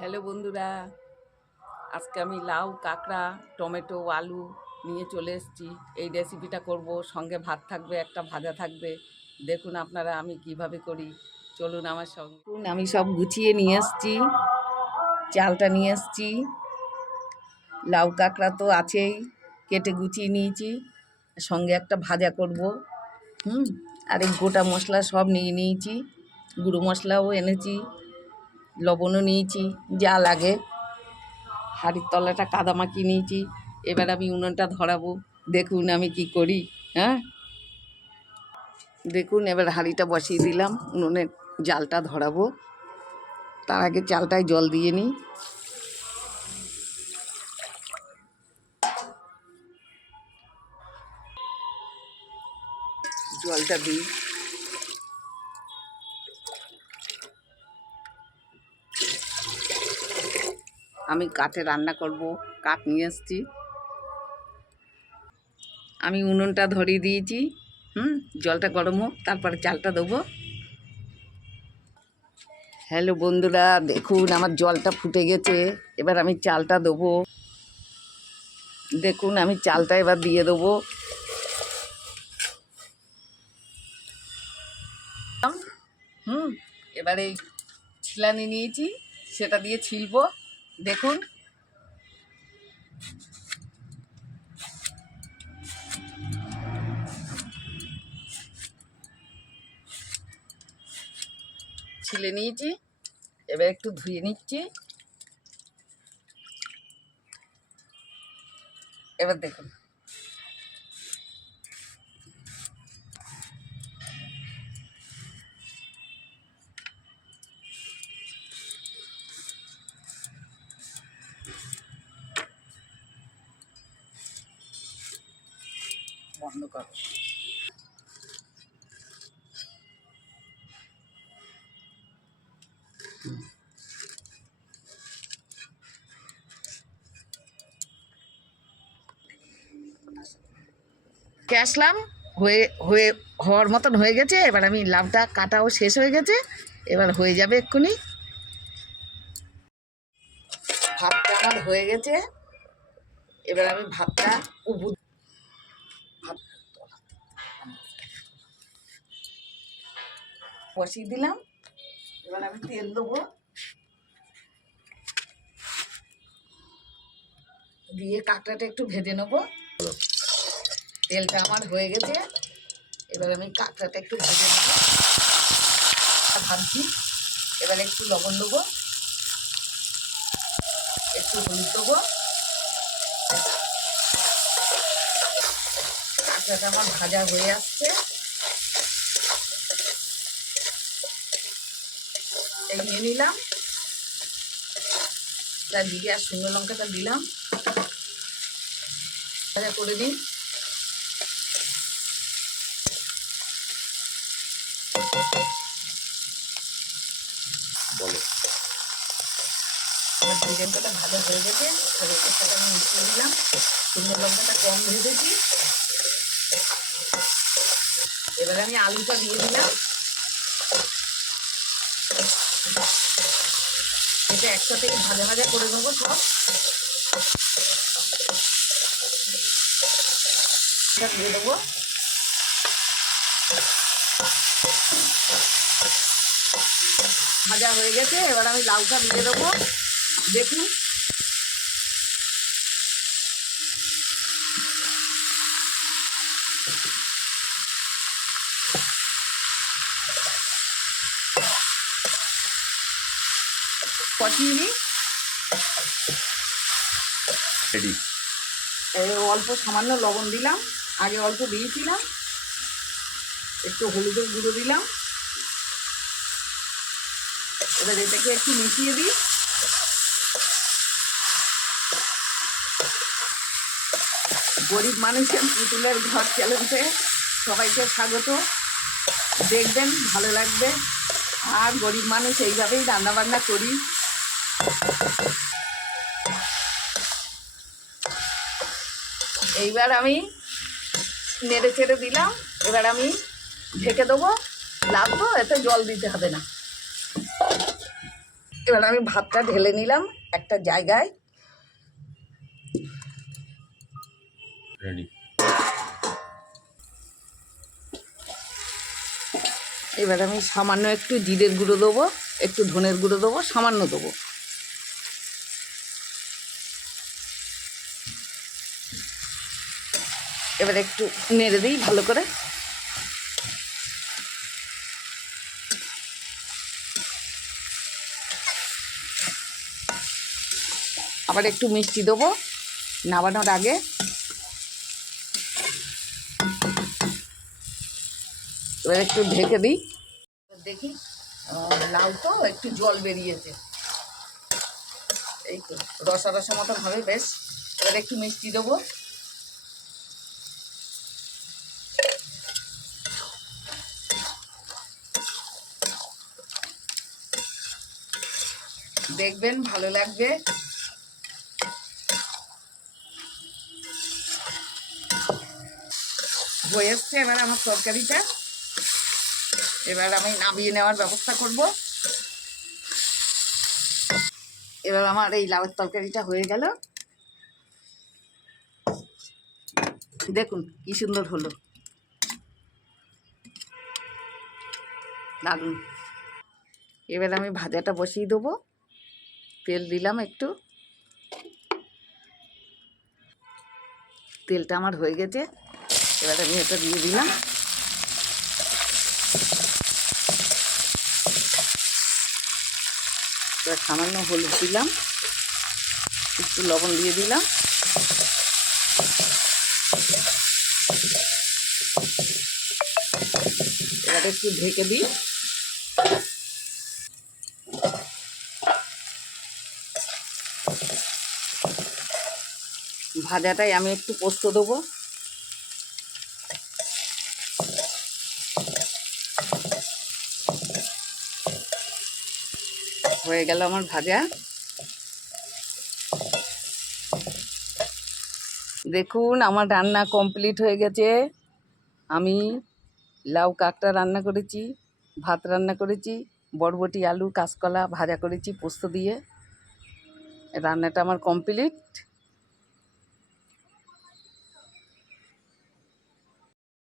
Hello বন্ধুরা, আজকে আমি লাউ কাঁকড়া টমেটো আলু নিয়ে চলে এসেছি। এই রেসিপিটা করব, সঙ্গে ভাত থাকবে, একটা ভাজা থাকবে। দেখুন আপনারা আমি কিভাবে করি, চলুন আমার সঙ্গে। আমি সব গুছিয়ে নিয়ে এসেছি, চালটা নিয়ে এসেছি, লাউ কাঁকড়া তো আছেই, কেটে গুছিয়ে নিয়েছি, সঙ্গে একটা ভাজা করব। আর এই গোটা মশলা সব নিয়ে নিয়েছি, গুঁড়ো মশলাও এনেছি, লবণও নিয়েছি, যা লাগে। হাঁড়ির তলাটা কাদা মাখিয়ে নিয়েছি। এবার আমি উনুনটা ধরাবো, দেখুন আমি কি করি। হ্যাঁ, দেখুন এবার হাঁড়িটা বসিয়ে দিলাম, উনুনের জালটা ধরাবো। তার আগে চালটায় জল দিয়ে নিই। জলটা দিই। আমি কাঠে রান্না করব, কাঠ নিয়ে এসছি। আমি উনুনটা ধরিয়ে দিয়েছি। জলটা গরম হোক, তারপরে চালটা দেবো। হ্যালো বন্ধুরা, দেখুন আমার জলটা ফুটে গেছে। এবার আমি চালটা দেবো। দেখুন আমি চালটা এবার দিয়ে দেবো। এবারে ছিলানি নিয়েছি, সেটা দিয়ে ছিলবো। দেখুন ছিলে নিয়েছি, এবার একটু ধুয়ে নিচ্ছি। এবার দেখুন বন্ধ করো। আসলাম, হয়ে হয়ে হওয়ার মতন হয়ে গেছে। এবার আমি লাউটা কাটাও শেষ হয়ে গেছে, এবার হয়ে যাবে এক্ষুনি। ভাতটা আমার হয়ে গেছে, এবার আমি ভাতটা বসিয়ে দিলাম। এবার আমি তেল দেবো, দিয়ে কাঁকড়াটা একটু ভেজে নেবো। তেলটা আমার হয়ে গেছে, এবার আমি কাঁকড়াটা একটু ভেজে নেবো। ভাবছি, এবার একটু লবণ দেবো, একটু হলুদ দেবো। কাঁকড়াটা আমার ভাজা হয়ে আসছে। এই নিয়ে নিলাম, তার জিরে আর শুকনো লঙ্কাটা দিলাম, ভাজা করে দিন। বলো, আমার জিরে লঙ্কাটা ভাজা হয়ে গেছে, এবার এর সাথে আমি মিশিয়ে দিলাম। শুকনো লঙ্কাটা কম ভেজেছি। এবার আমি আলুটা দিয়ে দিলাম। এটা একসাথে ভাজা ভাজা করে নেবো সব। দিয়ে দেবো। ভাজা হয়ে গেছে, এবার আমি লাউটা দিয়ে দেবো। দেখুন কষিয়ে নিই। অল্প সামান্য লবণ দিলাম, আগে অল্প দিয়েছিলাম। একটু হলুদের গুঁড়ো দিলাম। এবার এটাকে একটু মিশিয়ে দিই। গরিব মানুষের পুতুলের ঘর চ্যালেঞ্জে সবাইকে স্বাগত। দেখবেন ভালো লাগবে। আর গরিব মানুষ এইভাবেই রান্নাবান্না করি। এইবার আমি নেড়ে চেড়ে দিলাম। এবার আমি ঢেকে দেবো। লাভ তো, এতে জল দিতে হবে না। এবার আমি ভাতটা ঢেলে নিলাম একটা জায়গায়। রেডি। এবার আমি সামান্য একটু জিরের গুঁড়ো দেবো, একটু ধনের গুঁড়ো দেবো, সামান্য দেবো। এবার একটু নেড়ে দিই ভালো করে। আবার একটু মিষ্টি দেবো নামানোর আগে। এবার একটু ঢেকে দিই, দেখি লাউ তো একটু জল বেরিয়েছে, এই তো রসা রসা মতন হবে বেশ। এবার একটু মিষ্টি দেবো। দেখবেন ভালো লাগবে। হয়ে এসছে এবার আমার তরকারিটা। এবার আমি নামিয়ে নেওয়ার ব্যবস্থা করব। এবার আমার এই লাউয়ের তরকারিটা হয়ে গেল। দেখুন কি সুন্দর হলো, দারুণ। এবার আমি ভাজাটা বসিয়ে দেবো। তেল দিলাম একটু, তেলটা আমার হয়ে গেছে। এবার আমি এটা দিয়ে দিলাম। এবার সামান্য হলুদ দিলাম, একটু লবণ দিয়ে দিলাম। এবার একটু ঢেকে দিই। ভাজাটাই আমি একটু পোস্ত দেবো। হয়ে গেল আমার ভাজা। দেখুন আমার রান্না কমপ্লিট হয়ে গেছে। আমি লাউ কাঁকড়া রান্না করেছি, ভাত রান্না করেছি, বরবটি আলু কাঁচকলা ভাজা করেছি পোস্ত দিয়ে। রান্নাটা আমার কমপ্লিট।